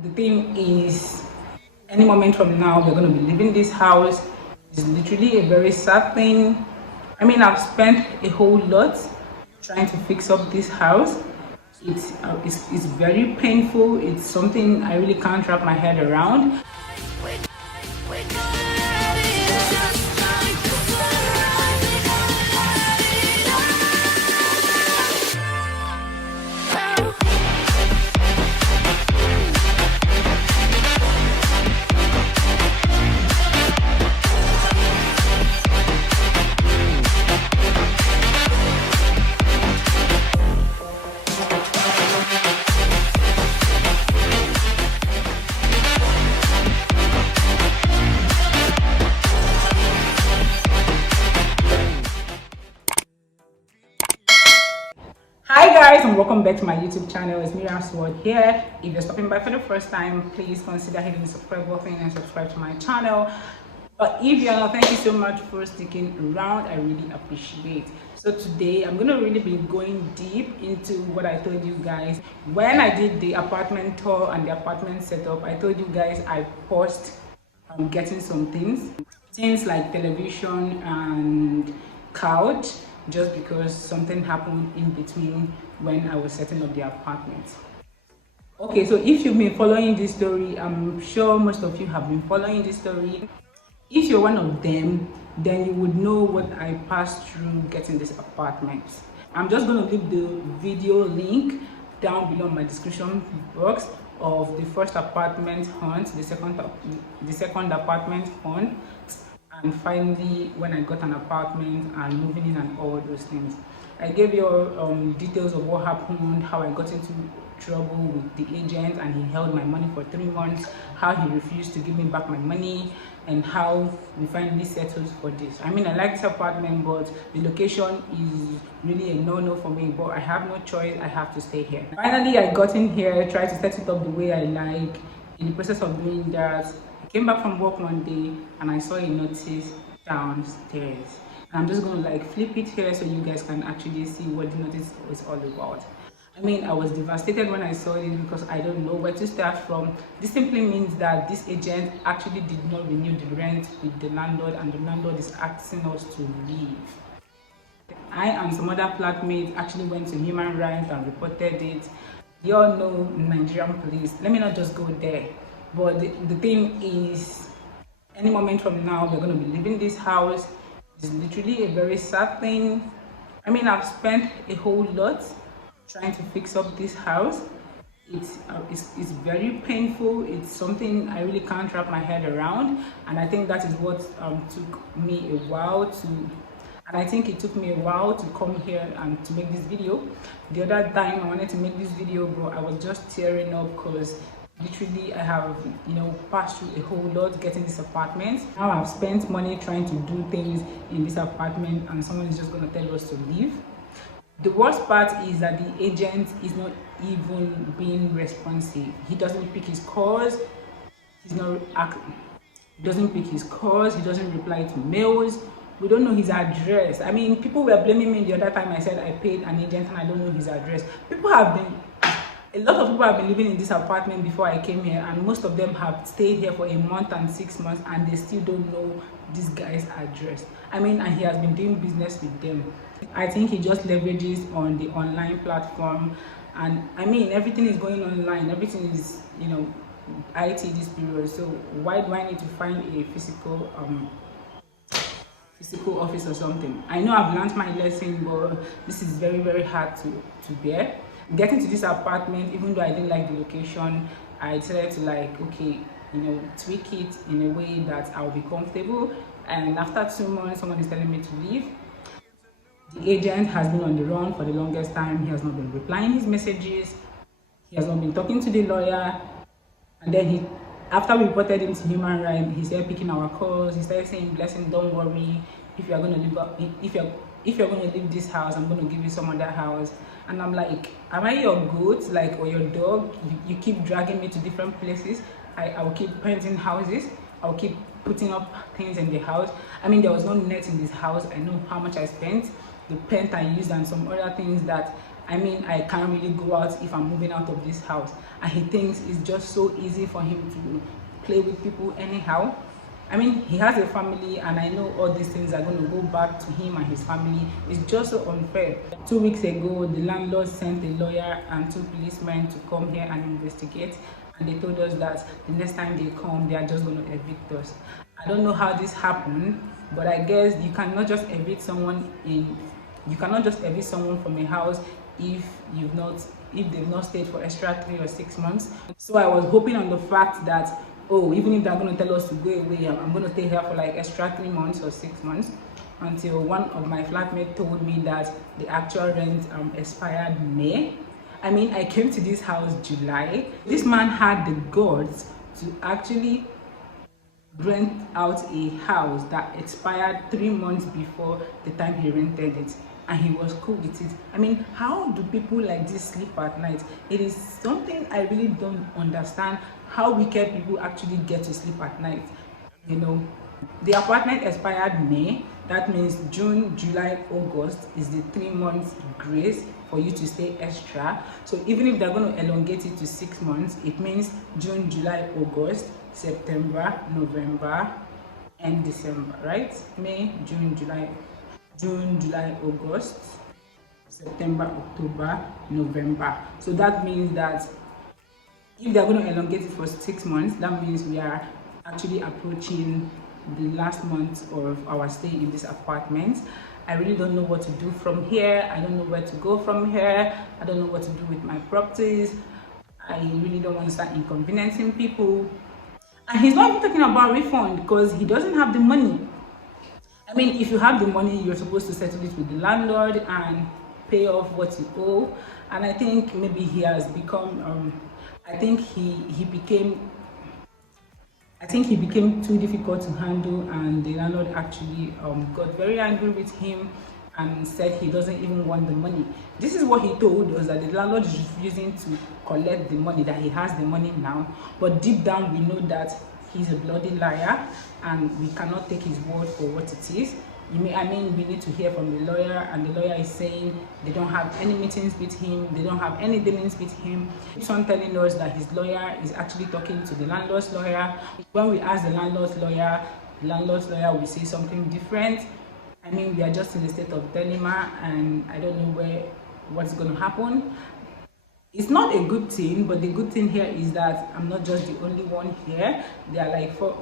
The thing is, any moment from now, we're going to be leaving this house. It's literally a very sad thing. I mean, I've spent a whole lot trying to fix up this house. It's very painful. It's something I really can't wrap my head around. Hi guys, and welcome back to my YouTube channel. It's Mira here. If you're stopping by for the first time, please consider hitting the subscribe button and subscribe to my channel. But if you're not, thank you so much for sticking around. I really appreciate it. So today I'm gonna really be going deep into what I told you guys when I did the apartment tour and the apartment setup. I told you guys I paused getting some things like television and couch, just because something happened in between when I was setting up the apartment. Okay, so if you've been following this story, I'm sure most of you have been following this story. If you're one of them, then you would know what I passed through getting this apartment. I'm just going to leave the video link down below in my description box of the first apartment hunt, the second apartment hunt, and finally when I got an apartment and moving in and all those things. I gave you details of what happened, how I got into trouble with the agent and he held my money for 3 months, how he refused to give me back my money, and how we finally settled for this. I mean, I like this apartment, but the location is really a no-no for me, but I have no choice. I have to stay here. Finally, I got in here, tried to set it up the way I like. In the process of doing that, came back from work one day and I saw a notice downstairs. And I'm just going to like flip it here so you guys can actually see what the notice was all about. I mean, I was devastated when I saw it because I don't know where to start from. This simply means that this agent actually did not renew the rent with the landlord and the landlord is asking us to leave. I and some other flatmates actually went to human rights and reported it. You all know Nigerian police. Let me not just go there. But the thing is, any moment from now, we're going to be leaving this house. It's literally a very sad thing. I mean, I've spent a whole lot trying to fix up this house. It's very painful. It's something I really can't wrap my head around. And I think that is what took me a while to... And I think it took me a while to come here and to make this video. The other time I wanted to make this video, but I was just tearing up because literally I have, passed through a whole lot getting this apartment. Now I've spent money trying to do things in this apartment and someone is just going to tell us to leave. The worst part is that the agent is not even being responsive. He doesn't pick his calls. He doesn't pick his calls. He doesn't reply to mails. We don't know his address. I mean, people were blaming me the other time I said I paid an agent and I don't know his address. A lot of people have been living in this apartment before I came here, and most of them have stayed here for a month and 6 months and they still don't know this guy's address. I mean, and he has been doing business with them. I think he just leverages on the online platform, and I mean, everything is going online, everything is, IT this period. So why do I need to find a physical office or something? I know I've learned my lesson, but this is very, very hard to bear. Getting to this apartment, even though I didn't like the location, I decided to tweak it in a way that I'll be comfortable. And after 2 months, someone is telling me to leave. The agent has been on the run for the longest time. He has not been replying his messages. He has not been talking to the lawyer. And then after we reported him to human rights, he started picking our calls. He started saying, "Blessing, don't worry. If you're going to leave this house, I'm going to give you some other house." And I'm like, am I your goat, or your dog? You keep dragging me to different places. I will keep renting houses. I'll keep putting up things in the house. I mean, there was no net in this house. I know how much I spent, the paint I used, and some other things that I mean, I can't really go out if I'm moving out of this house. And he thinks it's just so easy for him to play with people anyhow. I mean, he has a family, and I know all these things are going to go back to him and his family. It's just so unfair. 2 weeks ago, the landlord sent a lawyer and 2 policemen to come here and investigate, and they told us that the next time they come, they are just going to evict us. I don't know how this happened, but I guess you cannot just evict someone from a house if they've not stayed for extra 3 or 6 months. So I was hoping on the fact that, oh, even if they're going to tell us to go away, I'm going to stay here for like extra 3 months or 6 months, until one of my flatmates told me that the actual rent expired May. I mean, I came to this house July. This man had the guts to actually rent out a house that expired 3 months before the time he rented it, and he was cool with it. I mean, how do people like this sleep at night? It is something I really don't understand, how wicked people actually get to sleep at night. You know, the apartment expired May. That means June, July, August is the 3 months grace for you to stay extra. So even if they're going to elongate it to 6 months, it means June, July, August, September, November, and December, right? May, June, July, August, September, October, November. So that means that if they're going to elongate it for 6 months, that means we are actually approaching the last month of our stay in this apartment. I really don't know what to do from here. I don't know where to go from here. I don't know what to do with my properties. I really don't want to start inconveniencing people. And he's not even talking about refund, because he doesn't have the money. I mean, if you have the money, you're supposed to settle it with the landlord and pay off what you owe. And I think maybe he has become I think he became too difficult to handle, and the landlord actually got very angry with him and said he doesn't even want the money. This is what he told us, that the landlord is refusing to collect the money, that he has the money now, but deep down we know that he's a bloody liar, and we cannot take his word for what it is. We need to hear from the lawyer, and the lawyer is saying they don't have any meetings with him, they don't have any dealings with him. He keeps on telling us that his lawyer is actually talking to the landlord's lawyer. When we ask the landlord's lawyer will say something different. I mean, we are just in a state of dilemma, and I don't know what's going to happen. It's not a good thing, but the good thing here is that I'm not just the only one here. There are like 4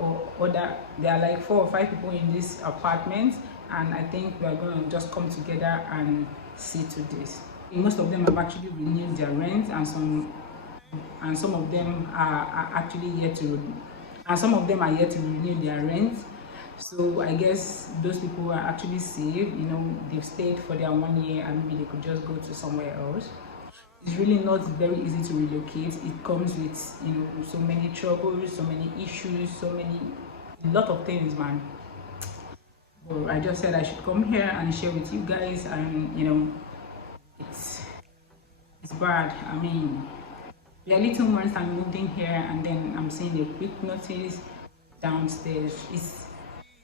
or 5 people in this apartment, and I think we are going to just come together and see to this. Most of them have actually renewed their rent, and some of them are actually yet to renew their rent. So I guess those people are actually safe. You know, they've stayed for their 1 year, and maybe they could just go to somewhere else. It's really not very easy to relocate. It comes with, you know, so many troubles, so many issues, a lot of things, man. But I just said I should come here and share with you guys, and you know, it's bad. I mean, barely 2 months I moved in here, and then I'm seeing a quick notice downstairs. It's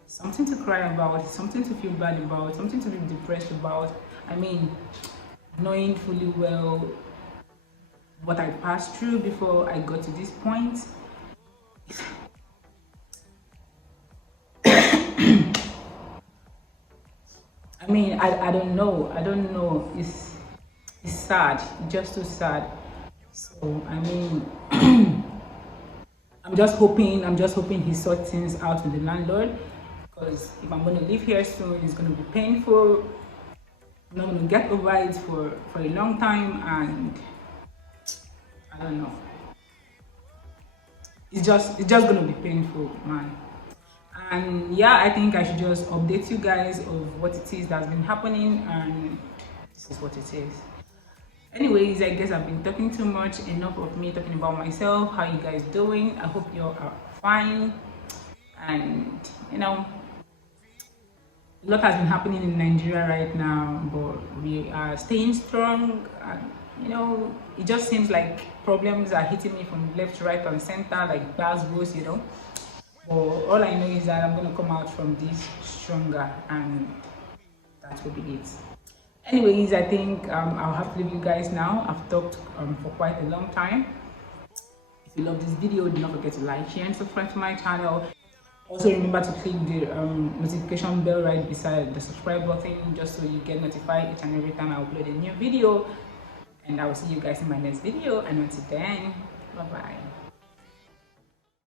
something to cry about, something to feel bad about, something to be depressed about. I mean, knowing fully well what I passed through before I got to this point. I mean, I don't know. It's sad, just so sad. So I mean, I'm just hoping he sorts things out with the landlord, because if I'm going to live here soon, it's going to be painful. I'm not going to get over it for a long time, and I don't know. It's just going to be painful, man. And yeah, I think I should just update you guys of what it is that's been happening, and this is what it is. Anyways, I guess I've been talking too much. Enough of me talking about myself. How you guys doing? I hope you are fine. And you know, a lot has been happening in Nigeria right now, but we are staying strong. And you know, it just seems like problems are hitting me from left, right, and center, like basketballs, you know. But all I know is that I'm going to come out from this stronger, and that will be it. Anyways, I think I'll have to leave you guys now. I've talked for quite a long time. If you love this video, do not forget to like, share, and subscribe to my channel. Also remember to click the notification bell right beside the subscribe button, just so you get notified each and every time I upload a new video. And I will see you guys in my next video, and until then, bye bye.